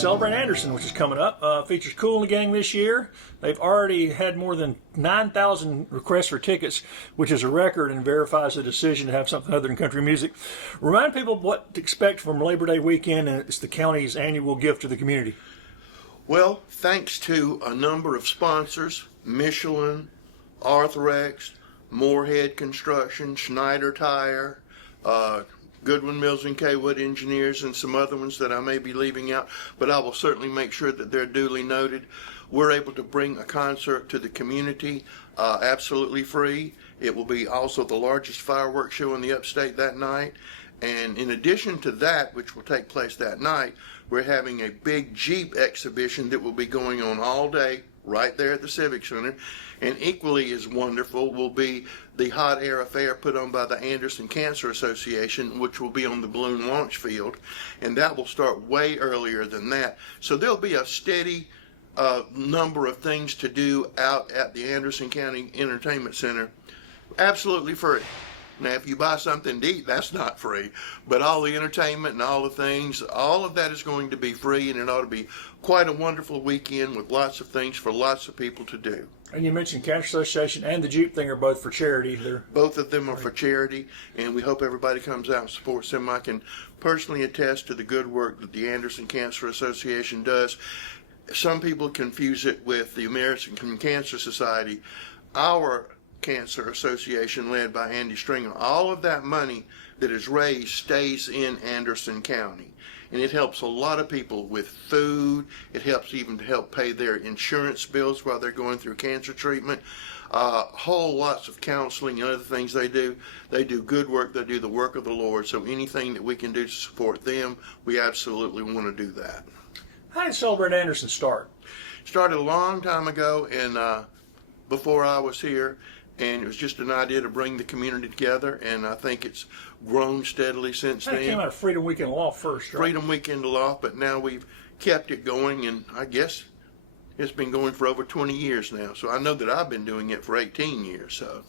Celebrate Anderson, which is coming up. Features Kool and the Gang this year. They've already had more than 9,000 requests for tickets, which is a record and verifies the decision to have something other than country music. Remind people what to expect from Labor Day weekend, and it's the county's annual gift to the community. Well, thanks to a number of sponsors, Michelin, Arthrex, Moorhead Construction, Schneider Tire, Goodwin Mills and Kaywood Engineers, and some other ones that I may be leaving out, but I will certainly make sure that they're duly noted. We're able to bring a concert to the community absolutely free. It will be also the largest fireworks show in the upstate that night. And in addition to that, which will take place that night, we're having a big Jeep exhibition that will be going on all day right there at the Civic Center. And equally as wonderful will be the Hot Air Affair put on by the Anderson Cancer Association, which will be on the balloon launch field. And that will start way earlier than that. So there'll be a steady number of things to do out at the Anderson County Entertainment Center, absolutely free. Now, if you buy something to eat, that's not free. But all the entertainment and all the things, all of that is going to be free, and it ought to be quite a wonderful weekend with lots of things for lots of people to do. And you mentioned Cancer Association and the Jeep thing are both for charity. Both of them are for charity, and we hope everybody comes out and supports them. I can personally attest to the good work that the Anderson Cancer Association does. Some people confuse it with the American Cancer Society. Our Cancer Association, led by Andy Stringer, all of that money that is raised stays in Anderson County, and it helps a lot of people with food. It helps even to help pay their insurance bills while they're going through cancer treatment. Whole lots of counseling and other things they do. They do good work. They do the work of the Lord. So anything that we can do to support them, we absolutely want to do that. How did Celebrate Anderson start? Started a long time ago, and before I was here. And it was just an idea to bring the community together, and I think it's grown steadily since then. It came out of Freedom Weekend Loft first, right? Freedom Weekend Loft, but now we've kept it going, and I guess it's been going for over 20 years now. So I know that I've been doing it for 18 years. So.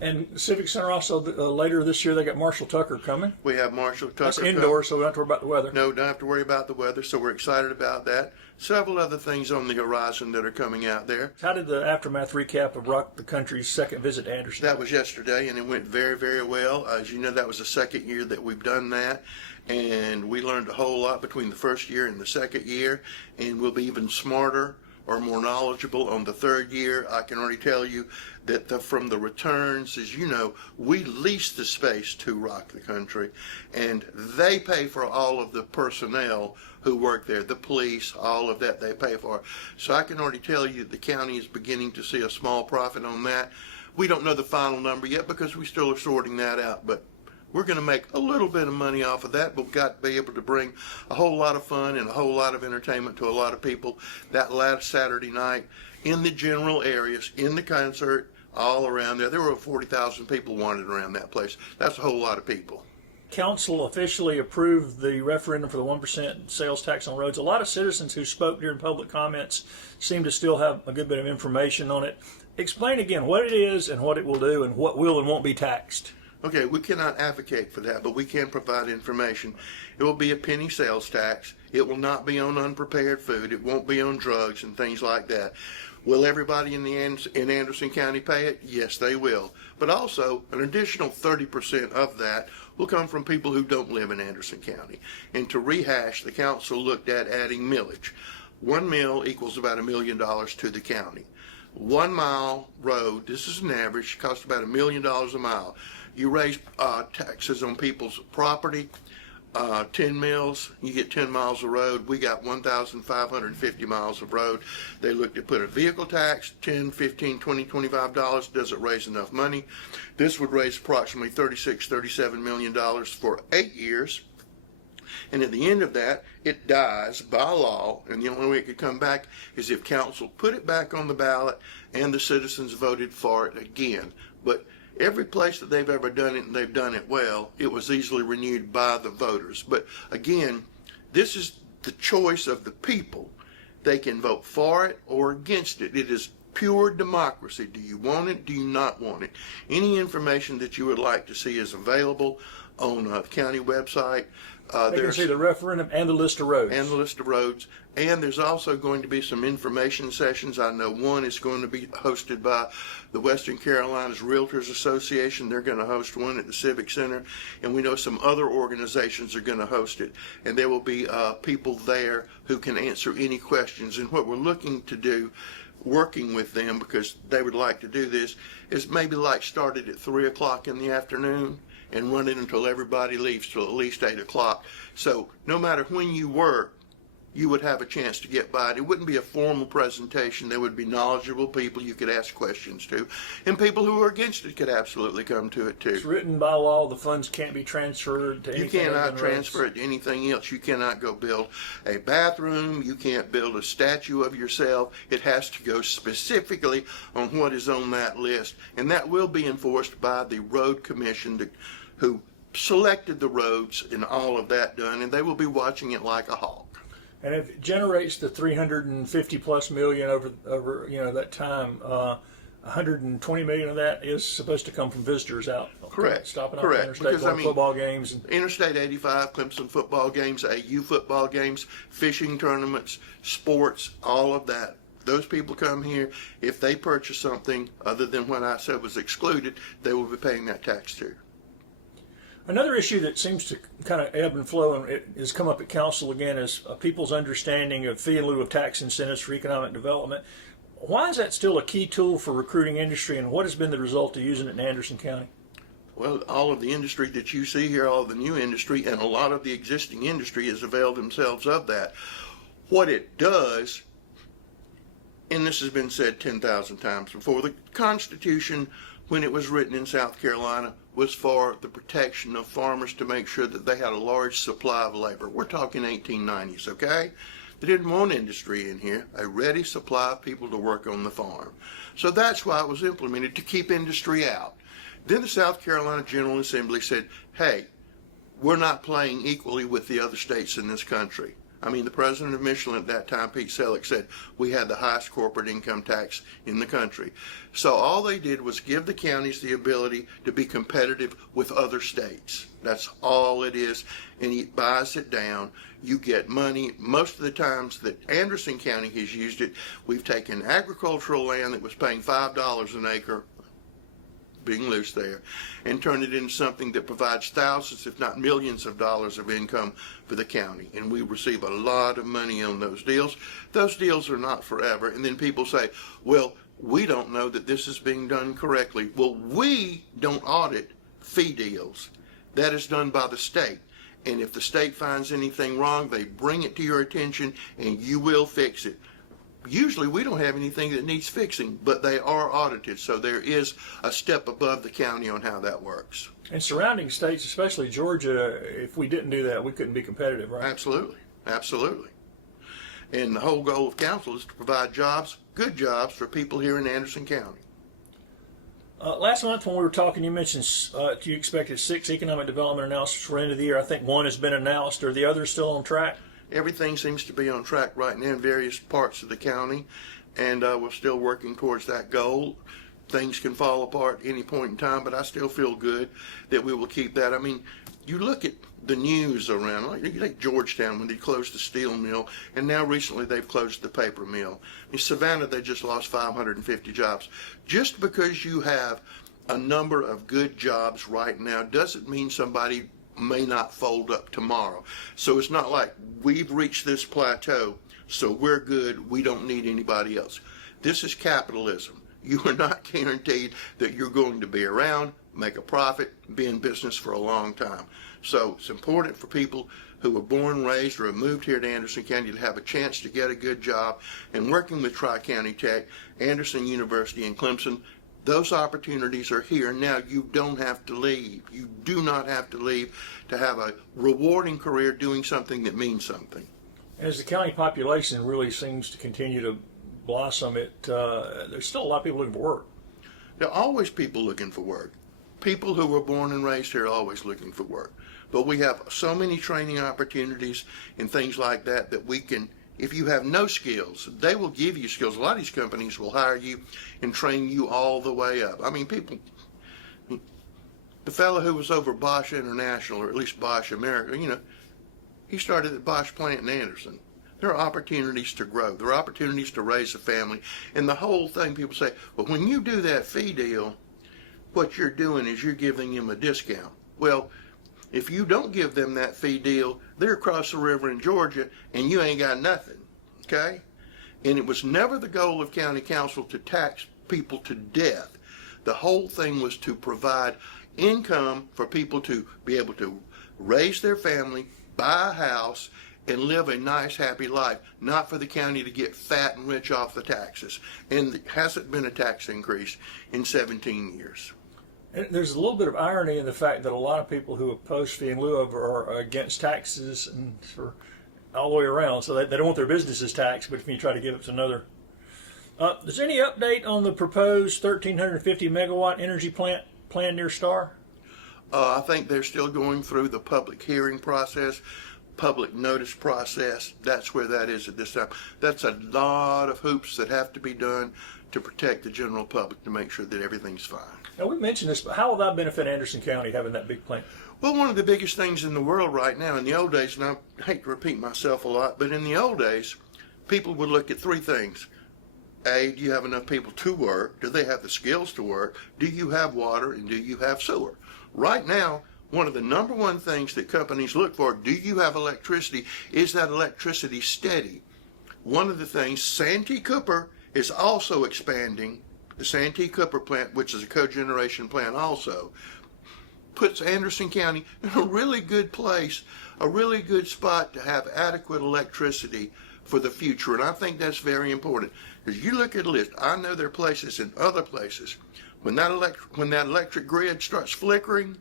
And Civic Center also, later this year, they got Marshall Tucker coming. We have Marshall Tucker. That's indoors, so we don't have to worry about the weather. No, don't have to worry about the weather, so we're excited about that. Several other things on the horizon that are coming out there. How did the aftermath recap of Rock the Country's second visit to Anderson? That was yesterday, and it went very, very well. As you know, that was the second year that we've done that, and we learned a whole lot between the first year and the second year, and we'll be even smarter or more knowledgeable on the third year. I can already tell you that from the returns, as you know, we lease the space to Rock the Country, and they pay for all of the personnel who work there, the police, all of that they pay for. So I can already tell you the county is beginning to see a small profit on that. We don't know the final number yet because we still are sorting that out, but we're going to make a little bit of money off of that, but we've got to be able to bring a whole lot of fun and a whole lot of entertainment to a lot of people that last Saturday night in the general areas, in the concert, all around there. There were 40,000 people wandered around that place. That's a whole lot of people. Council officially approved the referendum for the 1% sales tax on roads. A lot of citizens who spoke during public comments seem to still have a good bit of information on it. Explain again what it is and what it will do and what will and won't be taxed. Okay, we cannot advocate for that, but we can provide information. It will be a penny sales tax. It will not be on unprepared food. It won't be on drugs and things like that. Will everybody in Anderson County pay it? Yes, they will. But also, an additional 30% of that will come from people who don't live in Anderson County. And to rehash, the council looked at adding millage. 1 mil equals about $1 million to the county. 1 mile road, this is an average, costs about $1 million a mile. You raise taxes on people's property, 10 mills, you get 10 miles of road. We got 1,550 miles of road. They looked to put a vehicle tax, $10, $15, $20, $25. Doesn't raise enough money. This would raise approximately $36, $37 million for 8 years. And at the end of that, it dies by law, and the only way it could come back is if council put it back on the ballot and the citizens voted for it again. But every place that they've ever done it, and they've done it well, it was easily renewed by the voters. But again, this is the choice of the people. They can vote for it or against it. It is pure democracy. Do you want it? Do you not want it? Any information that you would like to see is available on the county website. They can see the referendum and the list of roads. And the list of roads. And there's also going to be some information sessions. I know one is going to be hosted by the Western Carolinas Realtors Association. They're going to host one at the Civic Center. And we know some other organizations are going to host it. And there will be people there who can answer any questions. And what we're looking to do, working with them, because they would like to do this, is maybe like start it at 3 o'clock in the afternoon and run it until everybody leaves till at least 8 o'clock. So no matter when you work, you would have a chance to get by it. It wouldn't be a formal presentation. There would be knowledgeable people you could ask questions to, and people who are against it could absolutely come to it It's too. written by law. The funds can't be transferred to You anything other cannot than roads. transfer it to anything else. You cannot go build a bathroom. You can't build a statue of yourself. It has to go specifically on what is on that list, and that will be enforced by the road commission who selected the roads and all of that done, and they will be watching it like a hawk. And if it generates the 350 plus million over that time, 120 million of that is supposed to come from visitors out. Correct. Stopping off Correct. the interstate, Because, going to football games. And Interstate 85, Clemson football games, AU football games, fishing tournaments, sports, all of that. Those people come here. If they purchase something other than what I said was excluded, they will be paying that tax too. another issue that seems to kind of ebb and flow, and it has come up at council again, is people's understanding of fee in lieu of tax incentives for economic development. Why is that still a key tool for recruiting industry, and what has been the result of using it in Anderson County? Well, all of the industry that you see here, all of the new industry, and a lot of the existing industry has availed themselves of that. What it does, and this has been said 10,000 times before, the Constitution, when it was written in South Carolina, was for the protection of farmers to make sure that they had a large supply of labor. We're talking 1890s, okay? They didn't want industry in here, a ready supply of people to work on the farm. So that's why it was implemented, to keep industry out. Then the South Carolina General Assembly said, hey, we're not playing equally with the other states in this country. I mean, the president of Michelin at that time, Pete Selleck, said we had the highest corporate income tax in the country. So all they did was give the counties the ability to be competitive with other states. That's all it is. And he buys it down. You get money. Most of the times that Anderson County has used it, we've taken agricultural land that was paying $5 an acre, being loose there, and turn it into something that provides thousands, if not millions of dollars of income for the county. And we receive a lot of money on those deals. Those deals are not forever. And then people say, well, we don't know that this is being done correctly. Well, we don't audit fee deals. That is done by the state. And if the state finds anything wrong, they bring it to your attention and you will fix it. Usually we don't have anything that needs fixing, but they are audited, so there is a step above the county on how that works. And surrounding states, especially Georgia, if we didn't do that, we couldn't be competitive, right? Absolutely, absolutely. And the whole goal of council is to provide jobs, good jobs, for people here in Anderson County. Last month when we were talking, you mentioned you expected 6 economic development announcements for the end of the year. I think 1 has been announced. Are the others still on track? Everything seems to be on track right now in various parts of the county, and we're still working towards that goal. Things can fall apart any point in time, but I still feel good that we will keep that. I mean, you look at the news around, like you take Georgetown when they closed the steel mill, and now recently they've closed the paper mill. In Savannah, they just lost 550 jobs. Just because you have a number of good jobs right now doesn't mean somebody may not fold up tomorrow. So it's not like we've reached this plateau, so we're good, we don't need anybody else. This is capitalism. You are not guaranteed that you're going to be around, make a profit, be in business for a long time. So it's important for people who were born and raised or have moved here to Anderson County to have a chance to get a good job. And working with Tri-County Tech, Anderson University, and Clemson, those opportunities are here. Now you don't have to leave. You do not have to leave to have a rewarding career doing something that means something. As the county population really seems to continue to blossom, there's still a lot of people looking for work. There are always people looking for work. People who were born and raised here are always looking for work. But we have so many training opportunities and things like that that we can, if you have no skills, they will give you skills. A lot of these companies will hire you and train you all the way up. I mean, people, The fellow who was over Bosch International, or at least Bosch America, he started at Bosch plant in Anderson. There are opportunities to grow. There are opportunities to raise a family. And the whole thing, people say, well, when you do that fee deal, what you're doing is you're giving them a discount. Well, if you don't give them that fee deal, they're across the river in Georgia and you ain't got nothing, okay? And it was never the goal of county council to tax people to death. The whole thing was to provide income for people to be able to raise their family, buy a house, and live a nice, happy life, not for the county to get fat and rich off the taxes. And there hasn't been a tax increase in 17 years. And there's a little bit of irony in the fact that a lot of people who oppose fee in lieu of are against taxes and for all the way around. So they don't want their businesses taxed, but if you try to give it to another. Is there any update on the proposed 1,350 megawatt energy plant near Star? I think they're still going through the public hearing process, public notice process. That's where that is at this time. That's a lot of hoops that have to be done to protect the general public to make sure that everything's fine. Now, we mentioned this, but how will that benefit Anderson County having that big plant? Well, one of the biggest things in the world right now, in the old days, and I hate to repeat myself a lot, but in the old days, people would look at three things. A, do you have enough people to work? Do they have the skills to work? Do you have water? And do you have sewer? Right now, one of the number one things that companies look for, do you have electricity? Is that electricity steady? One of the things, Santee Cooper is also expanding. The Santee Cooper plant, which is a cogeneration plant also, puts Anderson County in a really good place, a really good spot to have adequate electricity for the future. And I think that's very important. Because you look at a list, I know there are places in other places, when that electric grid starts flickering,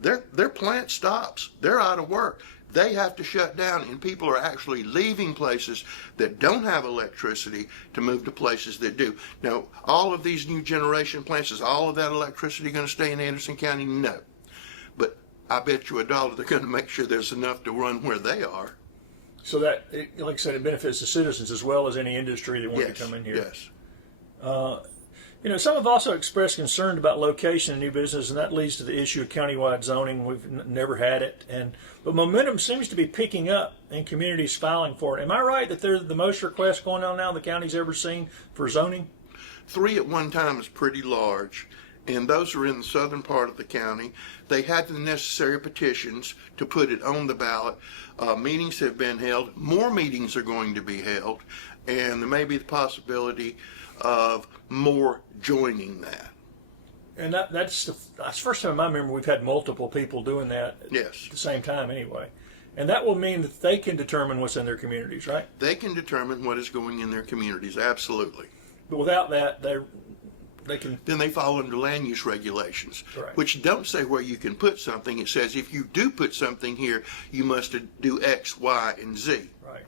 their plant stops. They're out of work. They have to shut down, and people are actually leaving places that don't have electricity to move to places that do. Now, all of these new generation plants, is all of that electricity going to stay in Anderson County? No. But I bet you $1 they're going to make sure there's enough to run where they are. So that, like I said, it benefits the citizens as well as any industry that wants to come in here. Yes. Some have also expressed concern about location of new business, and that leads to the issue of countywide zoning. We've never had it, but momentum seems to be picking up in communities filing for it. Am I right that there's the most requests going on now the county's ever seen for zoning? 3 at one time is pretty large, and those are in the southern part of the county. They had the necessary petitions to put it on the ballot. Meetings have been held. More meetings are going to be held, and there may be the possibility of more joining that. And that's the first time I remember we've had multiple people doing that Yes. at the same time anyway. And that will mean that they can determine what's in their communities, right? They can determine what is going in their communities, absolutely. But without that, they can. Then they fall under land use regulations, Right. which don't say where you can put something. It says if you do put something here, you must do X, Y, and Z. Right.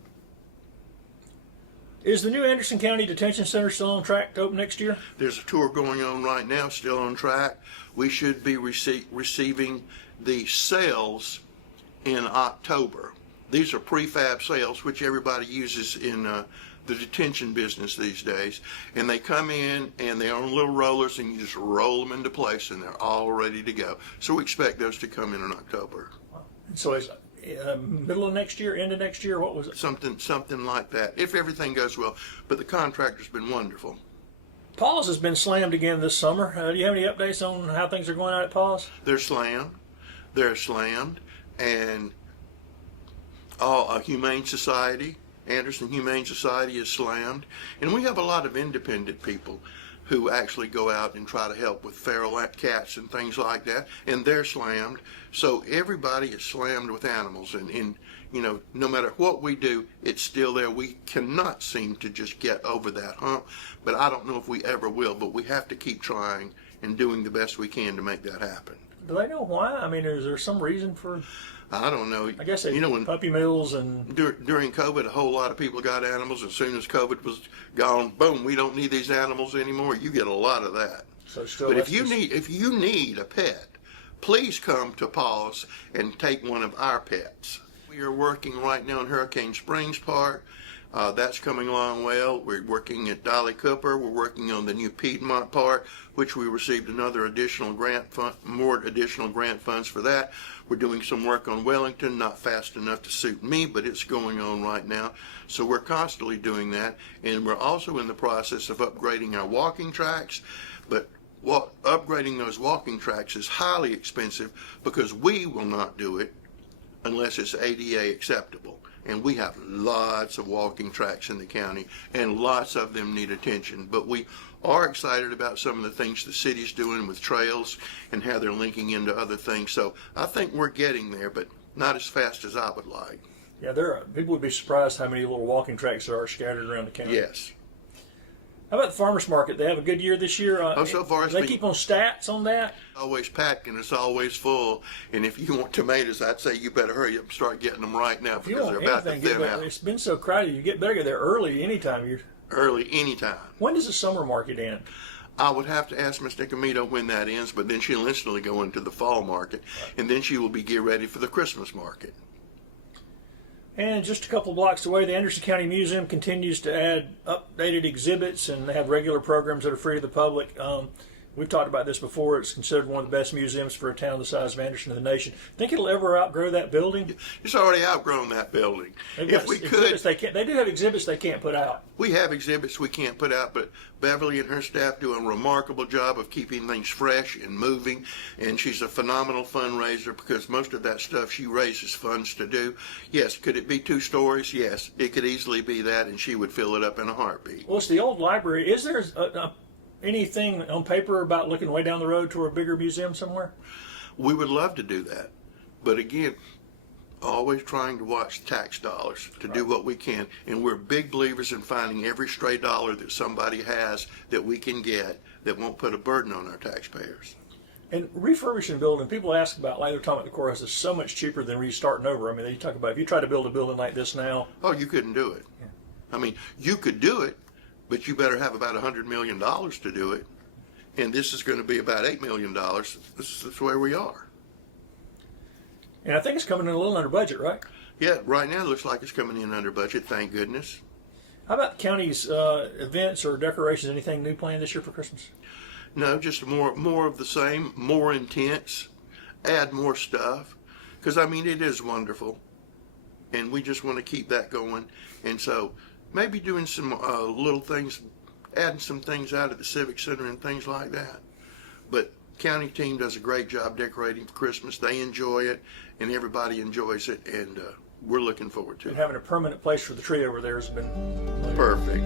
Is the new Anderson County Detention Center still on track to open next year? There's a tour going on right now, still on track. We should be receiving the sales in October. These are prefab sales, which everybody uses in the detention business these days. And they come in and they're on little rollers and you just roll them into place and they're all ready to go. So we expect those to come in October. So is middle of next year, end of next year? What was it? Something like that, if everything goes well. But the contractor's been wonderful. Paws has been slammed again this summer. Do you have any updates on how things are going on at Paws? They're slammed, and Humane Society, Anderson Humane Society is slammed, and we have a lot of independent people who actually go out and try to help with feral cats and things like that, and they're slammed. So everybody is slammed with animals, and no matter what we do, it's still there. We cannot seem to just get over that hump, but I don't know if we ever will, but we have to keep trying and doing the best we can to make that happen. Do they know why? I mean, is there some reason for? I don't know. I guess they, when puppy mills and during COVID, a whole lot of people got animals. As soon as COVID was gone, boom, we don't need these animals anymore. You get a lot of that. So still, but if you need a pet, please come to Paws and take one of our pets. We are working right now in Hurricane Springs Park. That's coming along well. We're working at Dolly Cooper. We're working on the new Piedmont Park, which we received another additional grant fund, more additional grant funds for that. We're doing some work on Wellington, not fast enough to suit me, but it's going on right now. So we're constantly doing that. And we're also in the process of upgrading our walking tracks. But upgrading those walking tracks is highly expensive because we will not do it unless it's ADA acceptable. And we have lots of walking tracks in the county, and lots of them need attention. But we are excited about some of the things the city's doing with trails and how they're linking into other things. So I think we're getting there, but not as fast as I would like. Yeah, people would be surprised how many little walking tracks there are scattered around the county. Yes. How about the farmers market? They have a good year this year. So far they keep on stats on that. Always packed and it's always full. And if you want tomatoes, I'd say you better hurry up and start getting them right now If you because want they're about to anything, thin out. it's been so crowded. You better get there early anytime. Early, anytime. When does the summer market end? I would have to ask Ms. Nicomito when that ends, but then she'll instantly go into the fall market, and then she will be get ready for the Christmas market. And just a couple blocks away, the Anderson County Museum continues to add updated exhibits, and they have regular programs that are free to the public. We've talked about this before. It's considered one of the best museums for a town the size of Anderson in the nation. Think it'll ever outgrow that building? It's already outgrown that building. If we could, they do have exhibits they can't put out. we have exhibits we can't put out, but Beverly and her staff do a remarkable job of keeping things fresh and moving, and she's a phenomenal fundraiser because most of that stuff she raises funds to do. Yes, could it be 2 stories? Yes, it could easily be that, and she would fill it up in a heartbeat. Well, it's the old library. Is there anything on paper about looking way down the road to a bigger museum somewhere? We would love to do that, but again, always trying to watch tax dollars to do what we can, and we're big believers in finding every stray dollar that somebody has that we can get that won't put a burden on our taxpayers. And refurbishing a building, people ask about, like they're talking about the courthouse, is so much cheaper than restarting over. I mean, you talk about if you try to build a building like this now. Oh, you couldn't do it. I mean, you could do it, but you better have about $100 million to do it. And this is going to be about $8 million. This is where we are. And I think it's coming in a little under budget, right? Yeah, right now it looks like it's coming in under budget, thank goodness. How about the county's events or decorations? Anything new planned this year for Christmas? No, just more of the same, more intense, add more stuff. Because, I mean, it is wonderful. And we just want to keep that going. And so maybe doing some little things, adding some things out at the Civic Center and things like that. But county team does a great job decorating for Christmas. They enjoy it, and everybody enjoys it, and we're looking forward to And it. having a permanent place for the tree over there has been Perfect.